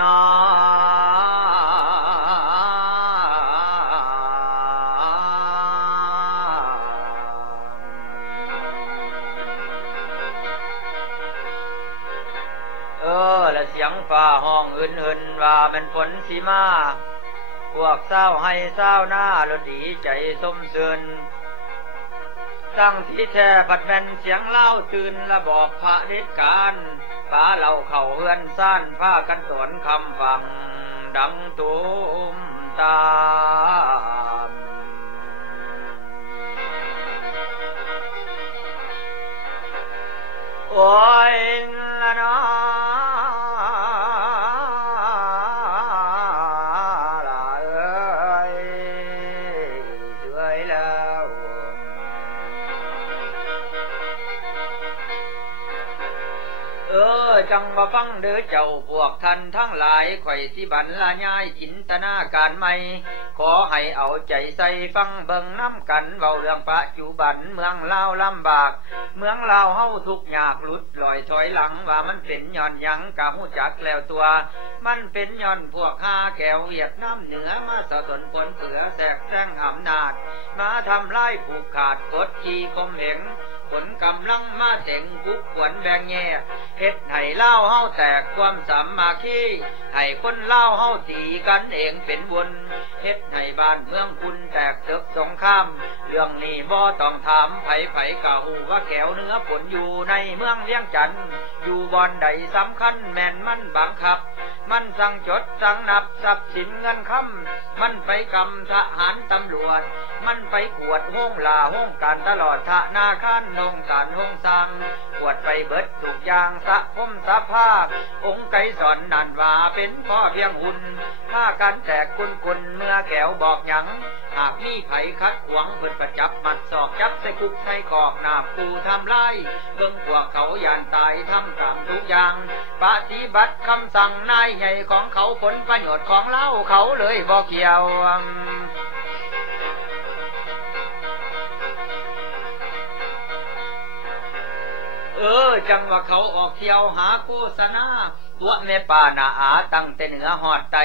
นอและเสียงฟ้าห้องอื่นๆว่ามันฝนสิมาพวกเศร้าให้เศร้าหน้าละดีใจสมซื่นตั้งที่แท้ผัดแม่นเสียงเล่าตื่นและบอกพระเด็จการฟ้าเราเข้าเฮือนซ่านผ้ากันสวนคำฟังดังตูมตามโอ้ยละน้อจังว่าฟังเด้อเจ้าพวกท่านทั้งหลายข่อยสิบรรยายจินตนาการใหม่ขอให้เอาใจใส่ฟังเบิ่งน้ำกันเว้าเรื่องปัจจุบันเมืองลาวลำบากเมืองลาวเฮาทุกข์ยากหลุดลอยถอยหลังว่ามันเป็นย้อนหยังกะฮู้จักแล้วตัวมันเป็นย้อนพวกข้าแก้วเวียดนามเหนือมาสะสนปนเปื้อแทรกแซงอำนาจมาทำลายผูกขาดกดขี่ข่มเหงผลกำลังมาเต็งกุกขวนแบ่งแย่เฮ็ดให้เล่าเฮาแตกความสามัคคีให้คนเล่าเฮาตีกันเองเป็นวนเฮ็ดให้บ้านเมืองคุณแตกศึกสงครามเรื่องนี้บ่ต้องถามไผกะฮู้ว่าแก้วเนื้อผลอยู่ในเมืองเวียงจันทน์อยู่บ่อนใดสำคัญแม่นมันบังคับมันสั่งจดสั่งนับทรัพย์สินเงินคำมันไปกำทหารตำรวจมันไปกวดห้องลาห้องการตลอดธนาคารโรงการห้องสั่งกวดไปเบิดทุกอย่างสะพมสะผ้าองค์ไก่สอนนันว่าเป็นพ่อเพียงหุ่นถ้าการแตกคุณเมื่อแก้วบอกหยังหากมีไผคัดหวงเพิ่นประจับมัดศอกจับใส่คุกใส่กอกนาบปูทำลายเบิ่งพวกเขาย่านตายทำกรรมทุกอย่างปฏิบัติคำสั่งนายใหญ่ของเขาผลประโยชน์ของเล่าเขาเลยบ่เกี่ยวจังว่าเขาออกเที่ยวหาโฆษณาตัวแม่ป่าหนาอาตั้งแต่เหนือหอดไต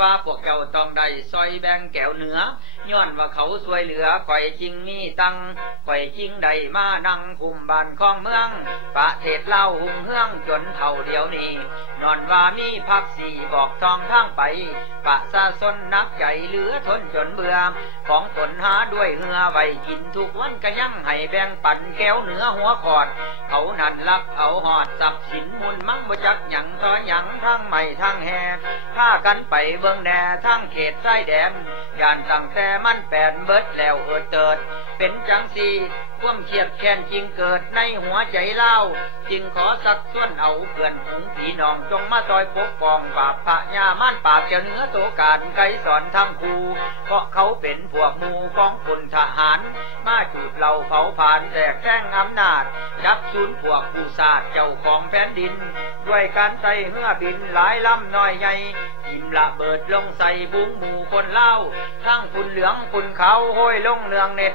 ว่าพวกเจ้าต้องได้ซอยแบ่งแก้วเหนือย้อนว่าเขาสวยเหลือข่อยจริงมีตังข่อยจริงได้มานั่งคุมบ้านของเมืองประเทศเล่าหุ่งเฮืองจนเท่าเดียวนี้นอนว่ามีพักสี่บอกทองทางไปประชาชนนักใหญ่เหลือทนจนเบื่อของตนหาด้วยเหือไว้กินทุกวันก็ยังให้แบ่งปันแก้วเหนือหัวขอดเขานั่นลักเอาหอดทรัพย์สินมูลมั่งบ่จักหยังต่อหยังทั้งใหม่ทั้งแห่ถ้ากันไปเบิ่งแน่ทั้งเขตชายแดนย่านตั้งแต่มันแปดเบิดแล้วเติดเป็นจังสีความเครียดแค้นจริงเกิดในหัวใจเล่าจึงขอสักส่วนเอาเพื่อนฝูงพี่น้องจงมาต่อยปกป้องบาปพระญามันปากเจ้าเนื้อโตกาดไกสอนทั้งคู่เพราะเขาเป็นพวกหมู่ของคนทหารมาจูดเหล่าเผาผลาญแจกแจ้งอำนาจจับสูญพวกผู้ศาสตร์เจ้าของแผ่นดินด้วยการใส่เหือบินหลายลำน้อยใหญ่ทิ่มระเบิดลงใส่บุ้งหมู่คนเล่าทั้งฝุ่นเหลืองฝุ่นขาวห้อยลงเนืองเน็ต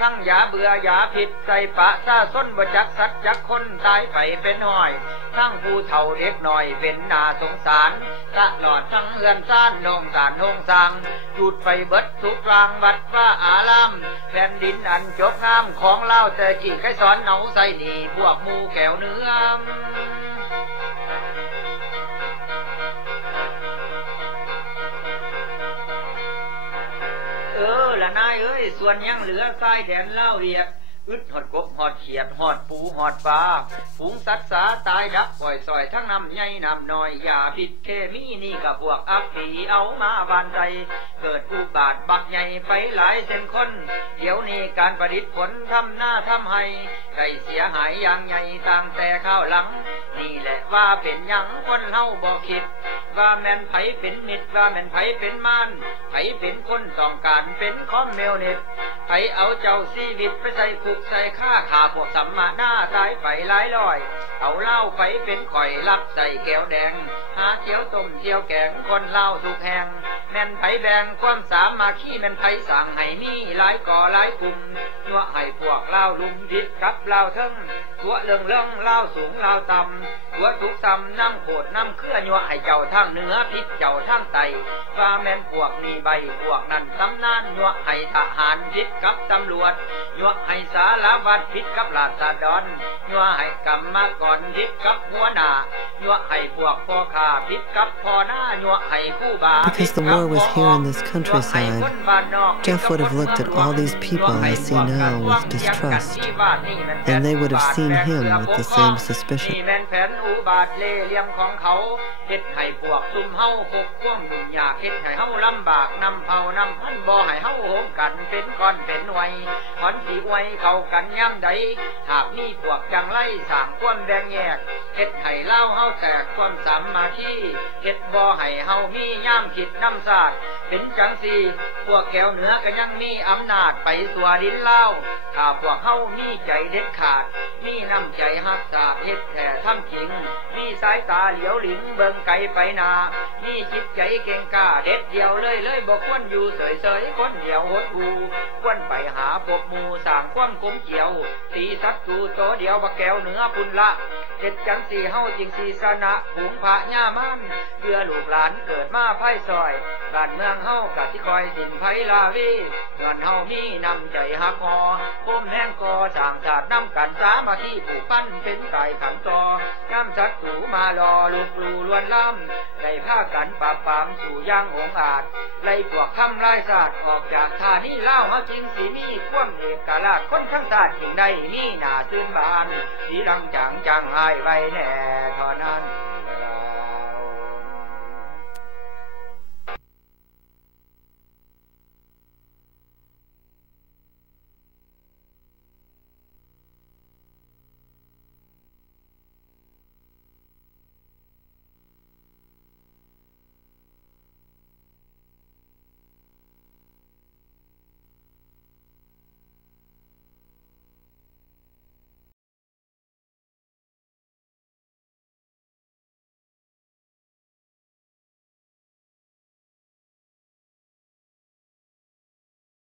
ทั้งยาเบื่อยาผิดใส่ปะซาส้นบ่จักสัตว์จักคนตายไปเป็นห้อยทั้งผู้เฒ่าเด็กหน่อยเป็นน่าสงสารตลอดทั้งเฮือนซ่านโรงสารโรงสร้างจุดไฟเบิดทุกรางวัดว่าอารามแผ่นดินอันจบงามของเล่าแต่กี่ใครสอนเอาใส่ดีพวกหมู่แก้วเนื้อละนายเอ้ยส่วนยังเหลือใต้แดนเล่าเรียกอึดหอดกบหอดเขียดหอดปูหอดปลาฝูงสัตว์สาตายดับปล่อยซอยทั้งน้ำใหญ่น้ำน้อยอย่าผิดเคมีนี่กับพวกอัปปีเอามาบานใจเกิดอุบาทบักใหญ่ไปหลายเส้นคนเดี๋ยวนี้การประดิษฐ์ผลทำหน้าทำให้ใครเสียหายอย่างใหญ่ต่างแต่ข้าวหลังนี่แหละว่าเป็นยังคนเฮาบ่คิดว่าแม่นไผเป็นมิตรว่าแม่นไผเป็นมารไผเป็นคนต้องการเป็นคอมมิวนิสต์ไผเอาเจ้าชีวิตไปใส่คุกใส่ฆ่าขาพวกสัมมาหน้าตายไปหลายร้อยเอาเหล้าไผเป็นข่อยรับใส่แก้วแดงหาเจียวต้มเจียวแกงคนเล่าทุกแห่ง แม่นไผแบ่งความสามัคคีแม่นไผสั่งให้มีหลายก่อหลายกลุ่มยั่วให้พวกเล่าลุมผิดกับเล่าเทิงตัวเรื่องเล่าสูงเล่าต่ำตัวทุกต่ำน้ำโขดน้ำเครื่อยั่วให้เจ้าทางเหนือผิดเจ้าทางใต้ว่าแม่นพวกมีใบพวกนั้นตำนานยั่วให้ทหารผิดกับตำรวจยั่วให้สารวัตรผิดกับราษฎรยั่วให้กรรมกรผิดกับหัวหน้ายั่วให้พวกพ่อข้าผิดกับพ่อหน้ายั่วให้คู่บา Because the war was here in this countryside, Jeff would have looked at all these people I see now with distrust, and they would have seen him with the same suspicion. เฮ็ดให้พวกซุ่มเฮาพกพ่วงดุนยากเฮ็ดให้เฮาลำบากนำเผานำพันบ่ให้เฮาโหมกันเป็นก้อนเป็นไว้มันสิไว้เข้ากันยามใดหากมีพวกจังไรสร้างความแบ่งแยกเฮ็ดให้เล่าเฮาแตกความสามัคคีเฮ็ดบ่ให้เฮามียามคิดนำศาสตร์เป็นจังซี่พวกแก้วเหนือก็ยังมีอำนาจไปสัวดินลาวถ้าพวกเฮามีใจเด็ดขาดมีน้ำใจรักษาเฮ็ดแท้ทำจริงมีสายตาเหลียวหลิงเบิ่งไกลไปหน้ามีจิตใจเก่งกล้าเด็ดเดียวเลยบ่ควรอยู่เฉยๆคนเดียวหดหูควรไปหาพบหมู่สร้างความกลมเกี่ยวตีศัตรูโตเดียวบ่แก้วเหนือพุ่นละเฮ็ดจังสี่เฮาจึงสิชนะภูมิพระญามันเพื่อลูกหลานเกิดมาไผซอยบ้านเมืองเฮาก็สิคอยสิ้นไผลาวีเงินเฮามีน้ำใจฮักฮอก้มแห้งก่อสร้างชาตินำกันสามัคคีผูกพันเป็นสายขันต่อยามศัตรูมารอลุกลู่ลวนลามได้พากันปราบปรามสู่อย่างองอาจไล่พวกทำลายศาสตร์ออกจากท่านี้เล่าเฮาจริงสิมีความเอกราชคนทั้งชาติจึงได้มีหน้าตื่นบานสีดังจังหายไว้แน่เท่านั้น